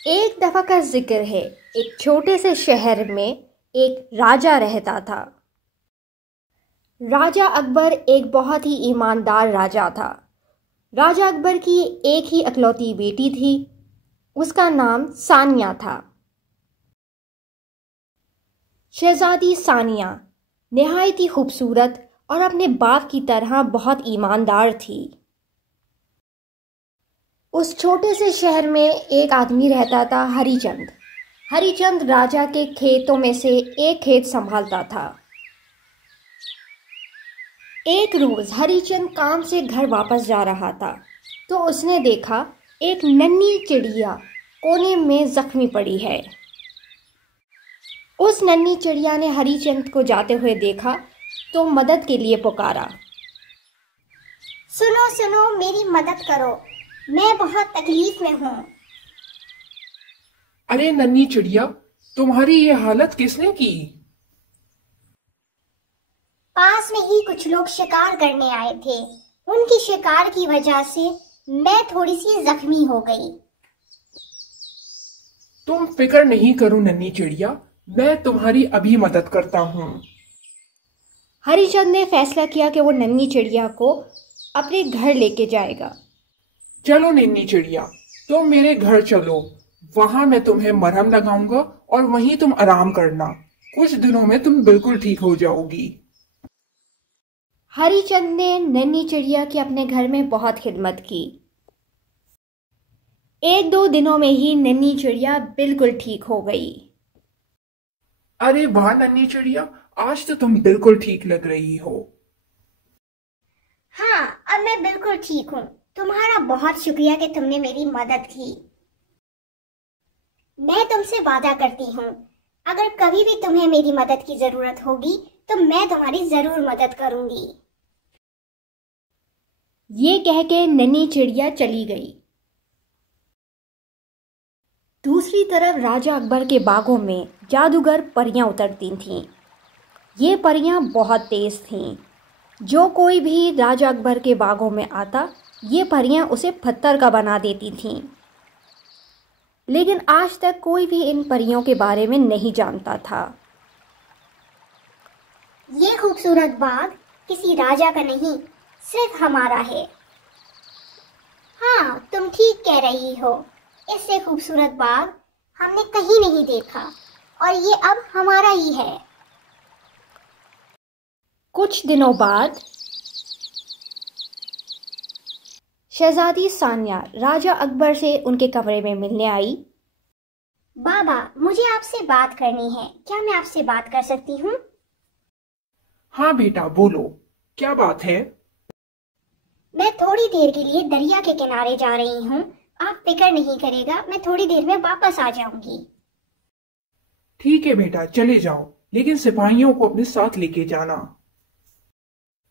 एक दफ़ा का जिक्र है। एक छोटे से शहर में एक राजा रहता था। राजा अकबर एक बहुत ही ईमानदार राजा था। राजा अकबर की एक ही इकलौती बेटी थी। उसका नाम सानिया था। शहजादी सानिया निहायत ही खूबसूरत और अपने बाप की तरह बहुत ईमानदार थी। उस छोटे से शहर में एक आदमी रहता था, हरिचंद। हरिचंद राजा के खेतों में से एक खेत संभालता था। एक रोज हरिचंद काम से घर वापस जा रहा था तो उसने देखा एक नन्ही चिड़िया कोने में जख्मी पड़ी है। उस नन्ही चिड़िया ने हरिचंद को जाते हुए देखा तो मदद के लिए पुकारा। सुनो सुनो, मेरी मदद करो, मैं बहुत तकलीफ में हूँ। अरे नन्ही चिड़िया, तुम्हारी ये हालत किसने की? पास में ही कुछ लोग शिकार करने आए थे। उनकी शिकार की वजह से मैं थोड़ी सी जख्मी हो गई। तुम फिक्र नहीं करो नन्ही चिड़िया, मैं तुम्हारी अभी मदद करता हूँ। हरिचंद ने फैसला किया कि वो नन्ही चिड़िया को अपने घर लेके जाएगा। चलो नन्ही चिड़िया, तुम मेरे घर चलो। वहां मैं तुम्हें मरहम लगाऊंगा और वहीं तुम आराम करना। कुछ दिनों में तुम बिल्कुल ठीक हो जाओगी। हरिचंद ने नन्ही चिड़िया की अपने घर में बहुत खिदमत की। एक दो दिनों में ही नन्ही चिड़िया बिल्कुल ठीक हो गई। अरे वाह नन्ही चिड़िया, आज तो तुम बिल्कुल ठीक लग रही हो। हाँ, अब मैं बिल्कुल ठीक हूँ। तुम्हारा बहुत शुक्रिया कि तुमने मेरी मदद की। मैं तुमसे वादा करती हूँ, अगर कभी भी तुम्हें मेरी मदद की जरूरत होगी तो मैं तुम्हारी जरूर मदद करूंगी। ये कह के नन्ही चिड़िया चली गई। दूसरी तरफ राजा अकबर के बागों में जादूगर परियां उतरती थीं। ये परियां बहुत तेज थीं। जो कोई भी राजा अकबर के बागों में आता, ये परियां उसे पत्थर का बना देती थीं। लेकिन आज तक कोई भी इन परियों के बारे में नहीं जानता था। ये खूबसूरत बाग किसी राजा का नहीं, सिर्फ हमारा है। हाँ, तुम ठीक कह रही हो। इससे खूबसूरत बाग हमने कहीं नहीं देखा और ये अब हमारा ही है। कुछ दिनों बाद शहजादी सानिया राजा अकबर से उनके कमरे में मिलने आई। बाबा, मुझे आपसे बात करनी है। क्या मैं आपसे बात कर सकती हूँ? हाँ बेटा, बोलो, क्या बात है? मैं थोड़ी देर के लिए दरिया के किनारे जा रही हूँ। आप फिक्र नहीं करेगा, मैं थोड़ी देर में वापस आ जाऊंगी। ठीक है बेटा, चले जाओ, लेकिन सिपाहियों को अपने साथ लेके जाना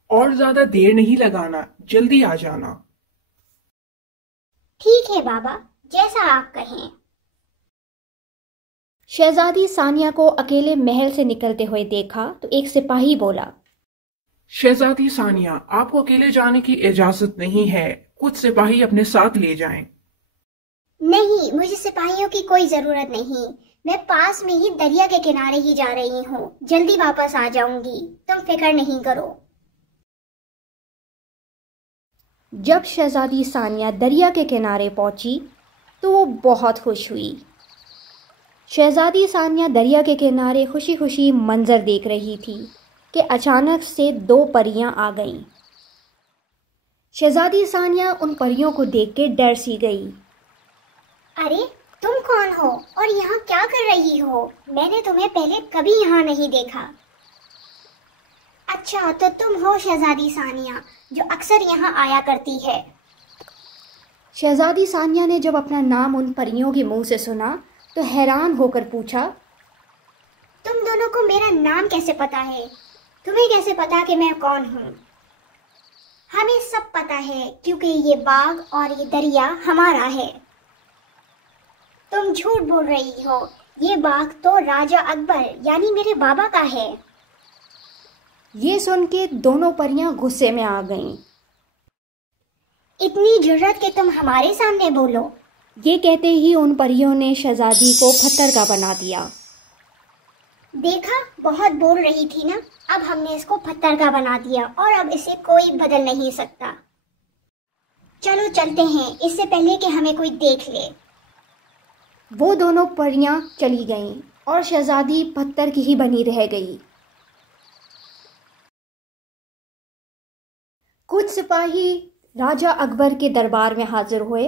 और ज्यादा देर नहीं लगाना, जल्दी आ जाना। ठीक है बाबा, जैसा आप कहें। शहजादी सानिया को अकेले महल से निकलते हुए देखा तो एक सिपाही बोला, शहजादी सानिया, आपको अकेले जाने की इजाजत नहीं है। कुछ सिपाही अपने साथ ले जाएं। नहीं, मुझे सिपाहियों की कोई जरूरत नहीं। मैं पास में ही दरिया के किनारे ही जा रही हूँ। जल्दी वापस आ जाऊंगी, तुम फिक्र नहीं करो। जब शहजादी सानिया दरिया के किनारे पहुंची तो वो बहुत खुश हुई। शहजादी सानिया दरिया के किनारे खुशी खुशी मंजर देख रही थी कि अचानक से दो परियां आ गईं। शहजादी सानिया उन परियों को देख के डर सी गई। अरे, तुम कौन हो और यहाँ क्या कर रही हो? मैंने तुम्हें पहले कभी यहाँ नहीं देखा। अच्छा, तो तुम हो शहजादी सानिया जो अक्सर यहाँ आया करती है। शहजादी सानिया ने जब अपना नाम उन परियों के मुंह से सुना तो हैरान होकर पूछा, तुम दोनों को मेरा नाम कैसे पता है? तुम्हें कैसे पता कि मैं कौन हूँ? हमें सब पता है, क्योंकि ये बाग और ये दरिया हमारा है। तुम झूठ बोल रही हो। ये बाग तो राजा अकबर यानी मेरे बाबा का है। ये सुन के दोनों परियां गुस्से में आ गईं। इतनी जुर्रत कि तुम हमारे सामने बोलो। ये कहते ही उन परियों ने शहजादी को पत्थर का बना दिया। देखा, बहुत बोल रही थी ना, अब हमने इसको पत्थर का बना दिया और अब इसे कोई बदल नहीं सकता। चलो चलते हैं, इससे पहले कि हमें कोई देख ले। वो दोनों परियां चली गईं और शहजादी पत्थर की ही बनी रह गई। कुछ सिपाही राजा अकबर के दरबार में हाजिर हुए।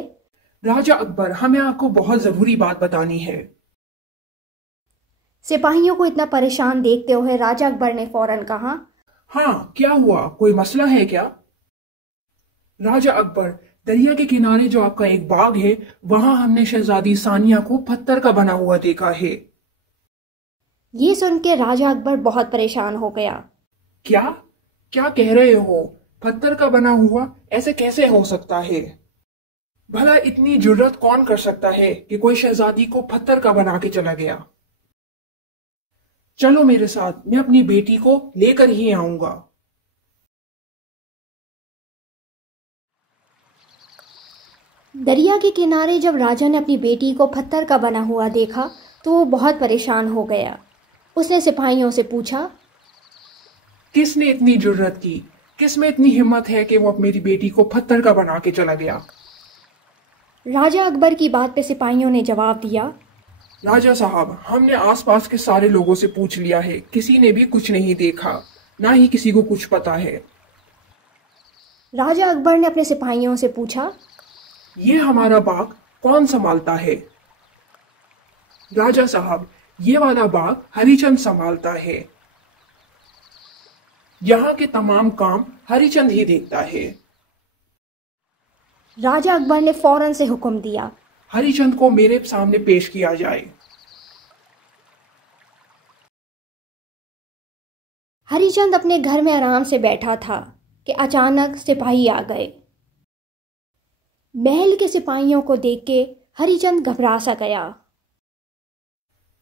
राजा अकबर, हमें आपको बहुत जरूरी बात बतानी है। सिपाहियों को इतना परेशान देखते हुए राजा अकबर ने फौरन कहा, हाँ, क्या हुआ? कोई मसला है क्या? राजा अकबर, दरिया के किनारे जो आपका एक बाग है, वहां हमने शहजादी सानिया को पत्थर का बना हुआ देखा है। ये सुन के राजा अकबर बहुत परेशान हो गया। क्या क्या कह रहे हो? पत्थर का बना हुआ? ऐसे कैसे हो सकता है? भला इतनी जुर्रत कौन कर सकता है कि कोई शहजादी को पत्थर का बना के चला गया? चलो मेरे साथ, मैं अपनी बेटी को लेकर ही आऊंगा। दरिया के किनारे जब राजा ने अपनी बेटी को पत्थर का बना हुआ देखा तो वो बहुत परेशान हो गया। उसने सिपाहियों से पूछा, किसने इतनी जुर्रत की? किस में इतनी हिम्मत है कि वो मेरी बेटी को पत्थर का बना के चला गया? राजा अकबर की बात पे सिपाहियों ने जवाब दिया, राजा साहब, हमने आसपास के सारे लोगों से पूछ लिया है, किसी ने भी कुछ नहीं देखा, ना ही किसी को कुछ पता है। राजा अकबर ने अपने सिपाहियों से पूछा, ये हमारा बाग कौन संभालता है? राजा साहब, ये वाला बाग हरिचंद संभालता है। यहाँ के तमाम काम हरिचंद ही देखता है। राजा अकबर ने फौरन से हुक्म दिया, हरिचंद को मेरे सामने पेश किया जाए। हरिचंद अपने घर में आराम से बैठा था कि अचानक सिपाही आ गए। महल के सिपाहियों को देख के हरिचंद घबरा सा गया।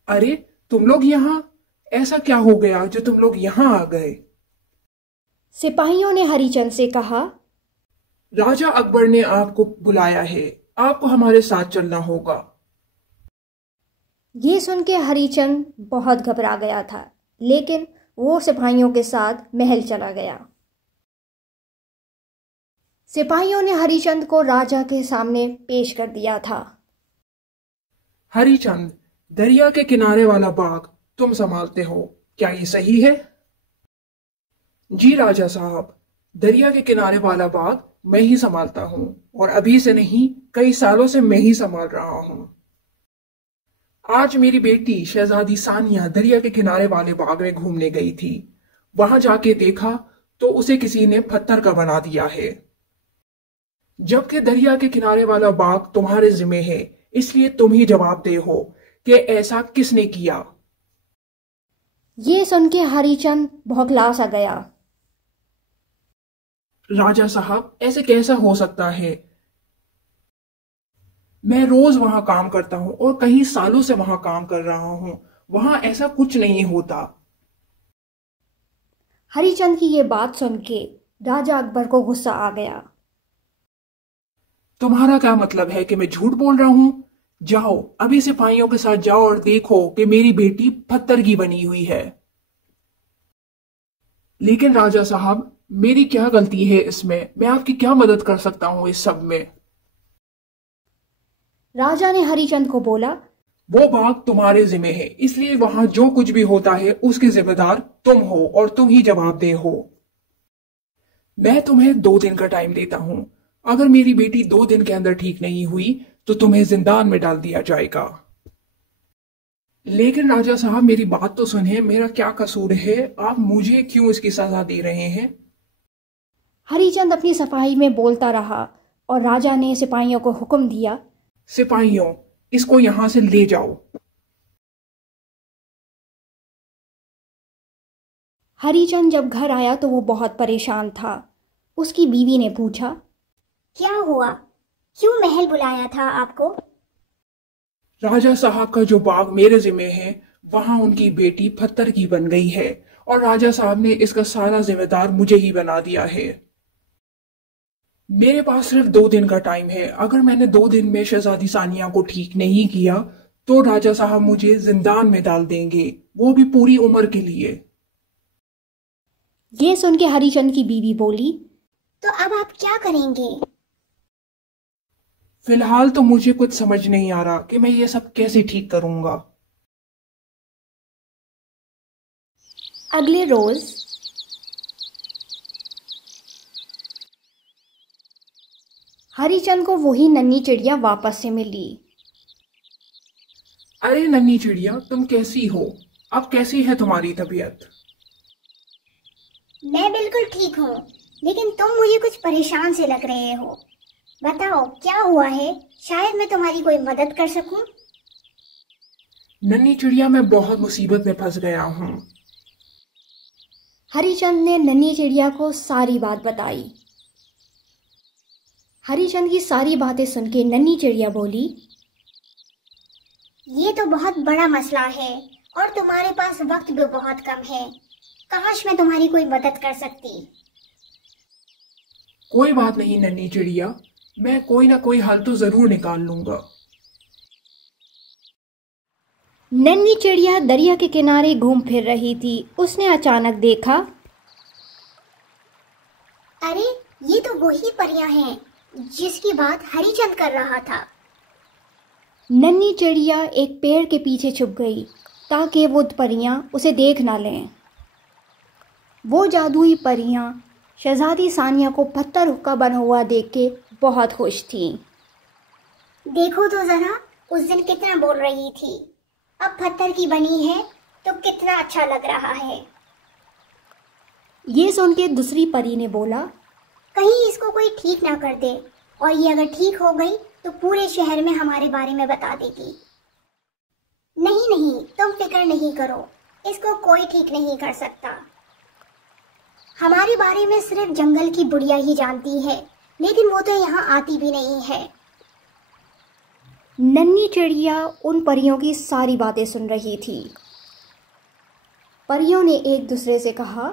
अरे, तुम लोग यहाँ? ऐसा क्या हो गया जो तुम लोग यहाँ आ गए? सिपाहियों ने हरिचंद से कहा, राजा अकबर ने आपको बुलाया है, आपको हमारे साथ चलना होगा। ये सुन के हरिचंद बहुत घबरा गया था, लेकिन वो सिपाहियों के साथ महल चला गया। सिपाहियों ने हरिचंद को राजा के सामने पेश कर दिया था। हरिचंद, दरिया के किनारे वाला बाग तुम संभालते हो, क्या ये सही है? जी राजा साहब, दरिया के किनारे वाला बाग मैं ही संभालता हूँ, और अभी से नहीं, कई सालों से मैं ही संभाल रहा हूँ। आज मेरी बेटी शहजादी सानिया दरिया के किनारे वाले बाग में घूमने गई थी। वहां जाके देखा तो उसे किसी ने पत्थर का बना दिया है। जबकि दरिया के किनारे वाला बाग तुम्हारे जिम्मे है, इसलिए तुम ही जवाबदेह हो कि ऐसा किसने किया। ये सुन के हरिचंद बौखला सा गया। राजा साहब, ऐसे कैसा हो सकता है? मैं रोज वहां काम करता हूं और कई सालों से वहां काम कर रहा हूं, वहां ऐसा कुछ नहीं होता। हरिचंद की ये बात सुन के राजा अकबर को गुस्सा आ गया। तुम्हारा क्या मतलब है कि मैं झूठ बोल रहा हूं? जाओ, अभी सिपाहियों के साथ जाओ और देखो कि मेरी बेटी पत्थर की बनी हुई है। लेकिन राजा साहब, मेरी क्या गलती है इसमें? मैं आपकी क्या मदद कर सकता हूं इस सब में? राजा ने हरिचंद को बोला, वो बाग तुम्हारे जिम्मे है, इसलिए वहां जो कुछ भी होता है उसके जिम्मेदार तुम हो और तुम ही जवाबदेह हो। मैं तुम्हें 2 दिन का टाइम देता हूं। अगर मेरी बेटी 2 दिन के अंदर ठीक नहीं हुई तो तुम्हें जिंदान में डाल दिया जाएगा। लेकिन राजा साहब, मेरी बात तो सुनिए, मेरा क्या कसूर है? आप मुझे क्यों इसकी सजा दे रहे हैं? हरिचंद अपनी सफाई में बोलता रहा और राजा ने सिपाहियों को हुक्म दिया, सिपाहियों, इसको यहां से ले जाओ। हरिचंद जब घर आया तो वो बहुत परेशान था। उसकी बीवी ने पूछा, क्या हुआ? क्यों महल बुलाया था आपको? राजा साहब का जो बाग मेरे जिम्मे है, वहां उनकी बेटी पत्थर की बन गई है और राजा साहब ने इसका सारा जिम्मेदार मुझे ही बना दिया है। मेरे पास सिर्फ 2 दिन का टाइम है। अगर मैंने 2 दिन में शहजादी सानिया को ठीक नहीं किया तो राजा साहब मुझे जिंदान में डाल देंगे, वो भी पूरी उम्र के लिए। ये सुन के हरिचंद की बीवी बोली, तो अब आप क्या करेंगे? फिलहाल तो मुझे कुछ समझ नहीं आ रहा कि मैं ये सब कैसे ठीक करूंगा। अगले रोज हरिचंद को वही नन्ही चिड़िया वापस से मिली। अरे नन्ही चिड़िया, तुम कैसी हो? अब कैसी है तुम्हारी तबीयत? मैं बिल्कुल ठीक हूँ, लेकिन तुम मुझे कुछ परेशान से लग रहे हो। बताओ क्या हुआ है, शायद मैं तुम्हारी कोई मदद कर सकूं। नन्ही चिड़िया, मैं बहुत मुसीबत में फंस गया हूँ। हरिचंद ने नन्ही चिड़िया को सारी बात बताई। हरिचंद की सारी बातें सुन के नन्ही चिड़िया बोली, ये तो बहुत बड़ा मसला है और तुम्हारे पास वक्त भी बहुत कम है। काश मैं तुम्हारी कोई मदद कर सकती। कोई बात नहीं नन्ही चिड़िया, मैं कोई ना कोई हल तो जरूर निकाल लूंगा। नन्ही चिड़िया दरिया के किनारे घूम फिर रही थी। उसने अचानक देखा, अरे ये तो वही परियां हैं जिसकी बात हरिचंद कर रहा था। नन्ही चिड़िया एक पेड़ के पीछे छुप गई ताकि वो परियां उसे देख ना लें। वो जादुई परियां शहजादी सानिया को पत्थर का बना हुआ देख के बहुत खुश थीं। देखो तो जरा, उस दिन कितना बोल रही थी, अब पत्थर की बनी है तो कितना अच्छा लग रहा है। ये सुन के दूसरी परी ने बोला, कहीं इसको कोई ठीक ना कर दे, और ये अगर ठीक हो गई तो पूरे शहर में हमारे बारे में बता देगी। नहीं नहीं, तुम फिक्र नहीं करो, इसको कोई ठीक नहीं कर सकता। हमारे बारे में सिर्फ जंगल की बुढ़िया ही जानती है, लेकिन वो तो यहाँ आती भी नहीं है। नन्ही चिड़िया उन परियों की सारी बातें सुन रही थी। परियों ने एक दूसरे से कहा,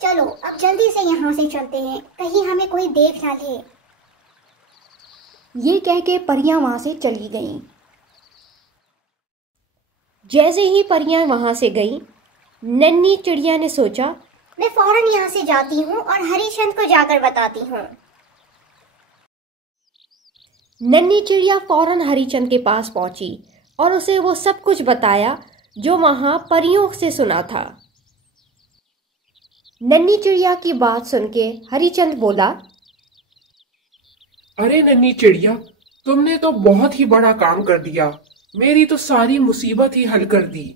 चलो अब जल्दी से यहाँ से चलते हैं, कहीं हमें कोई देख ना ले। ये कह के परियां वहां से चली गईं। जैसे ही परियां वहां से गईं, नन्ही चिड़िया ने सोचा, मैं फौरन यहाँ से जाती हूँ और हरिचंद को जाकर बताती हूँ। नन्ही चिड़िया फौरन हरिचंद के पास पहुंची और उसे वो सब कुछ बताया जो वहां परियों से सुना था। नन्ही चिड़िया की बात सुन के हरिचंद बोला, अरे नन्ही चिड़िया, तुमने तो बहुत ही बड़ा काम कर दिया, मेरी तो सारी मुसीबत ही हल कर दी।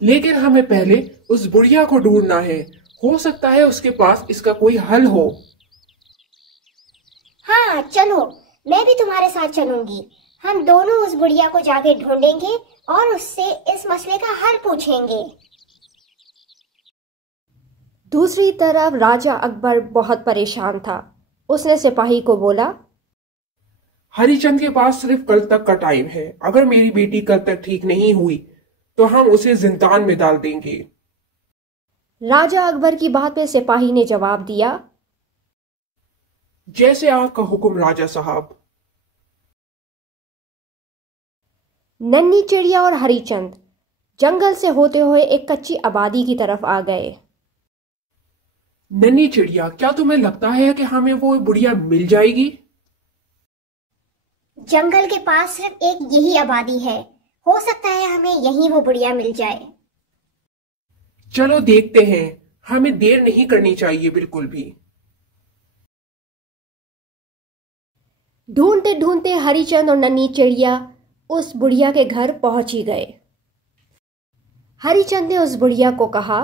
लेकिन हमें पहले उस बुढ़िया को ढूंढना है, हो सकता है उसके पास इसका कोई हल हो। हाँ चलो, मैं भी तुम्हारे साथ चलूंगी। हम दोनों उस बुढ़िया को जाके ढूंढेंगे और उससे इस मसले का हल पूछेंगे। दूसरी तरफ राजा अकबर बहुत परेशान था। उसने सिपाही को बोला, हरिचंद के पास सिर्फ कल तक का टाइम है। अगर मेरी बेटी कल तक ठीक नहीं हुई तो हम उसे जिंदान में डाल देंगे। राजा अकबर की बात पे सिपाही ने जवाब दिया, जैसे आपका हुक्म राजा साहब। नन्ही चिड़िया और हरिचंद जंगल से होते हुए एक कच्ची आबादी की तरफ आ गए। नन्ही चिड़िया, क्या तुम्हें लगता है कि हमें वो बुढ़िया मिल जाएगी? जंगल के पास सिर्फ एक यही आबादी है, हो सकता है हमें यहीं वो बुढ़िया मिल जाए। चलो देखते हैं, हमें देर नहीं करनी चाहिए बिल्कुल भी। ढूंढते ढूंढते हरिचंद और नन्ही चिड़िया उस बुढ़िया के घर पहुंच ही गए। हरिचंद ने उस बुढ़िया को कहा,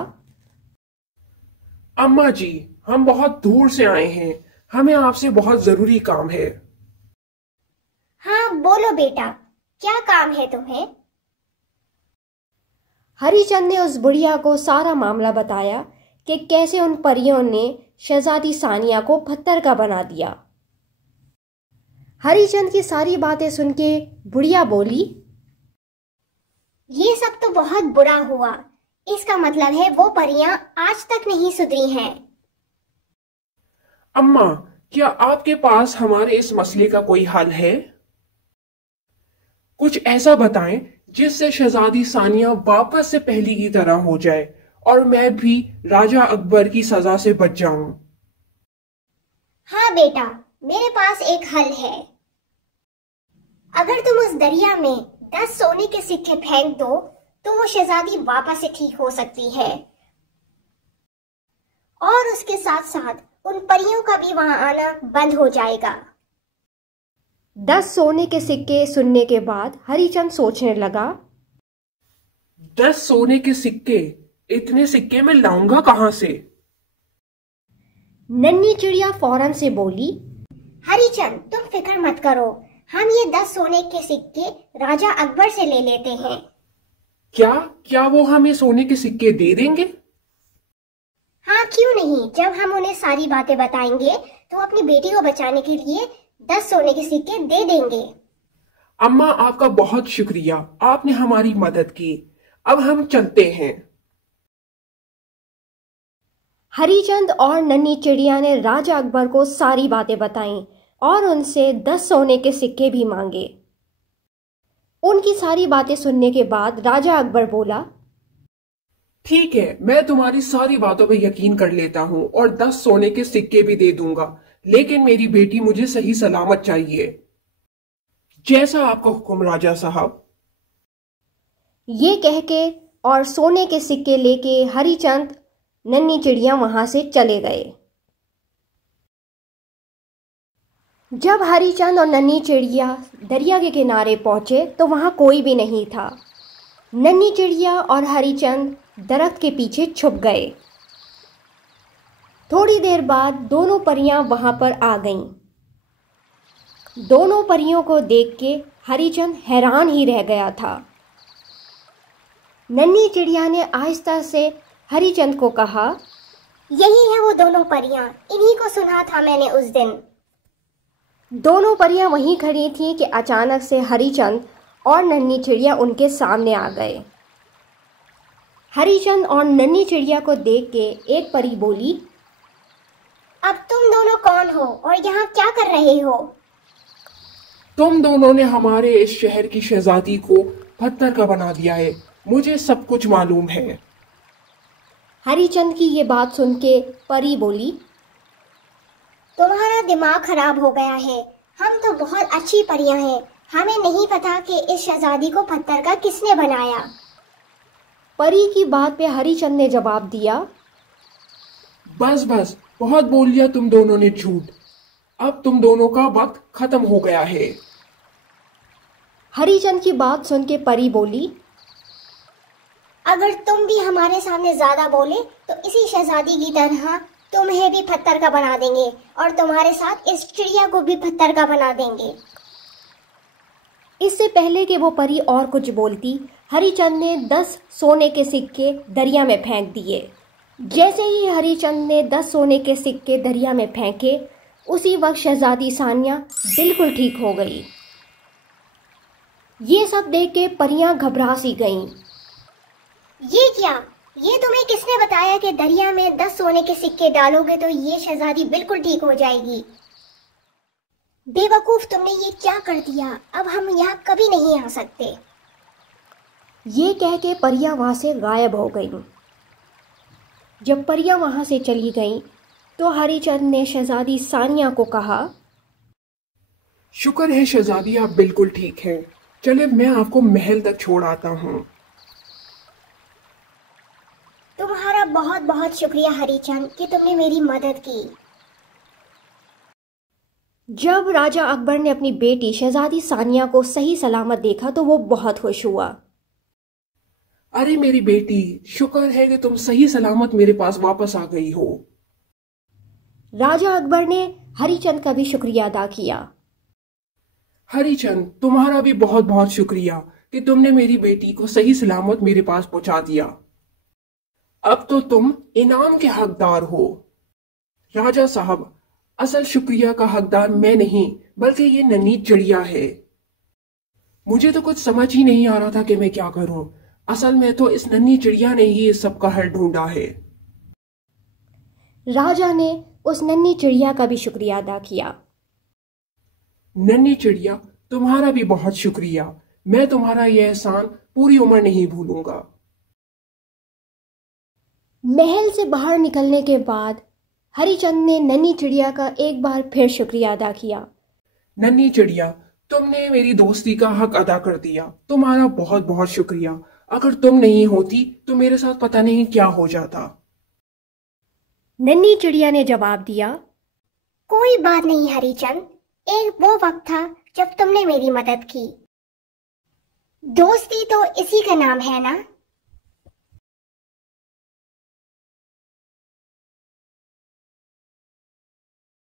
अम्मा जी, हम बहुत दूर से आए हैं, हमें आपसे बहुत जरूरी काम है। हाँ बोलो बेटा, क्या काम है तुम्हें? हरिचंद ने उस बुढ़िया को सारा मामला बताया कि कैसे उन परियों ने शहजादी सानिया को पत्थर का बना दिया। हरिचंद की सारी बातें सुन के बुढ़िया बोली, ये सब तो बहुत बुरा हुआ। इसका मतलब है वो परियां आज तक नहीं सुधरी हैं। अम्मा, क्या आपके पास हमारे इस मसले का कोई हल है? कुछ ऐसा बताएं जिससे शहजादी सानिया वापस से पहले की तरह हो जाए और मैं भी राजा अकबर की सजा से बच जाऊं। हाँ बेटा, मेरे पास एक हल है। अगर तुम उस दरिया में 10 सोने के सिक्के फेंक दो तो वो शहजादी वापस से ठीक हो सकती है, और उसके साथ साथ उन परियों का भी वहां आना बंद हो जाएगा। 10 सोने के सिक्के सुनने के बाद हरिचंद सोचने लगा। 10 सोने के सिक्के? इतने सिक्के मैं लाऊंगा कहां से? नन्ही चिड़िया फौरन से बोली, हरिचंद, तुम फिक्र मत करो, हम ये 10 सोने के सिक्के राजा अकबर से ले लेते हैं। क्या क्या वो हमें सोने के सिक्के दे देंगे? हाँ, क्यों नहीं। जब हम उन्हें सारी बातें बताएंगे तो अपनी बेटी को बचाने के लिए 10 सोने के सिक्के दे देंगे। अम्मा, आपका बहुत शुक्रिया, आपने हमारी मदद की। अब हम चलते हैं। हरिचंद और नन्ही चिड़िया ने राजा अकबर को सारी बातें बताईं और उनसे 10 सोने के सिक्के भी मांगे। उनकी सारी बातें सुनने के बाद राजा अकबर बोला, ठीक है, मैं तुम्हारी सारी बातों पर यकीन कर लेता हूँ और 10 सोने के सिक्के भी दे दूंगा, लेकिन मेरी बेटी मुझे सही सलामत चाहिए। जैसा आपका हुक्म राजा साहब। ये कह के और सोने के सिक्के लेके हरिचंद नन्ही चिड़िया वहां से चले गए। जब हरिचंद और नन्ही चिड़िया दरिया के किनारे पहुंचे तो वहां कोई भी नहीं था। नन्ही चिड़िया और हरिचंद दरख्त के पीछे छुप गए। थोड़ी देर बाद दोनों परियां वहां पर आ गईं। दोनों परियों को देख के हरिचंद हैरान ही रह गया था। नन्ही चिड़िया ने आहिस्ता से हरिचंद को कहा, यही है वो दोनों परियां, इन्हीं को सुना था मैंने उस दिन। दोनों परियां वहीं खड़ी थीं कि अचानक से हरिचंद और नन्ही चिड़िया उनके सामने आ गए। हरिचंद और नन्ही चिड़िया को देख के एक परी बोली, अब तुम दोनों कौन हो और यहाँ क्या कर रहे हो? तुम दोनों ने हमारे इस शहर की शहजादी को पत्थर का बना दिया है, मुझे सब कुछ मालूम है। हरिचंद की ये बात सुन के परी बोली, तुम्हारा दिमाग खराब हो गया है, हम तो बहुत अच्छी परियां हैं, हमें नहीं पता कि इस शहजादी को पत्थर का किसने बनाया। परी की बात पे हरिचंद ने जवाब दिया, बस बस, बहुत बोल लिया तुम दोनों ने झूठ। अब तुम दोनों का वक्त खत्म हो गया है। हरिचंद की बात सुन के परी बोली, अगर तुम भी हमारे सामने ज्यादा बोले तो इसी शहजादी की तरह तुम्हें भी पत्थर का बना देंगे और तुम्हारे साथ इस चिड़िया को भी पत्थर का बना देंगे। इससे पहले कि वो परी और कुछ बोलती, हरिचंद ने 10 सोने के सिक्के दरिया में फेंक दिए। जैसे ही हरिचंद ने 10 सोने के सिक्के दरिया में फेंके, उसी वक्त शहजादी सानिया बिल्कुल ठीक हो गई। ये सब देख के परियां घबरा सी गईं। ये क्या? ये तुम्हें किसने बताया कि दरिया में 10 सोने के सिक्के डालोगे तो ये शहजादी बिल्कुल ठीक हो जाएगी? बेवकूफ, तुमने ये क्या कर दिया? अब हम यहाँ कभी नहीं आ सकते। ये कह के परियां वहां से गायब हो गईं। जब परियां वहां से चली गईं तो हरिचंद ने शहजादी सानिया को कहा, शुक्र है शहजादी, आप बिल्कुल ठीक हैं। चले, मैं आपको महल तक छोड़ आता हूँ। तुम्हारा बहुत बहुत शुक्रिया हरिचंद कि तुमने मेरी मदद की। जब राजा अकबर ने अपनी बेटी शहजादी सानिया को सही सलामत देखा तो वो बहुत खुश हुआ। अरे मेरी बेटी, शुक्र है कि तुम सही सलामत मेरे पास वापस आ गई हो। राजा अकबर ने हरिचंद का भी शुक्रिया अदा किया। हरिचंद, तुम्हारा भी बहुत बहुत शुक्रिया कि तुमने मेरी बेटी को सही सलामत मेरे पास पहुंचा दिया। अब तो तुम इनाम के हकदार हो। राजा साहब, असल शुक्रिया का हकदार मैं नहीं बल्कि ये नन्ही चिड़िया है। मुझे तो कुछ समझ ही नहीं आ रहा था कि मैं क्या करूं। असल में तो इस नन्ही चिड़िया ने ही इस सब का हल ढूंढा है। राजा ने उस नन्ही चिड़िया का भी शुक्रिया अदा किया। नन्ही चिड़िया, तुम्हारा भी बहुत शुक्रिया। मैं तुम्हारा यह एहसान पूरी उम्र नहीं भूलूंगा। महल से बाहर निकलने के बाद हरिचंद ने नन्ही चिड़िया का एक बार फिर शुक्रिया अदा किया। नन्ही चिड़िया, तुमने मेरी दोस्ती का हक अदा कर दिया। तुम्हारा बहुत बहुत शुक्रिया। अगर तुम नहीं होती तो मेरे साथ पता नहीं क्या हो जाता। नन्ही चिड़िया ने जवाब दिया, कोई बात नहीं हरिचंद, एक वो वक्त था जब तुमने मेरी मदद की। दोस्ती तो इसी का नाम है ना।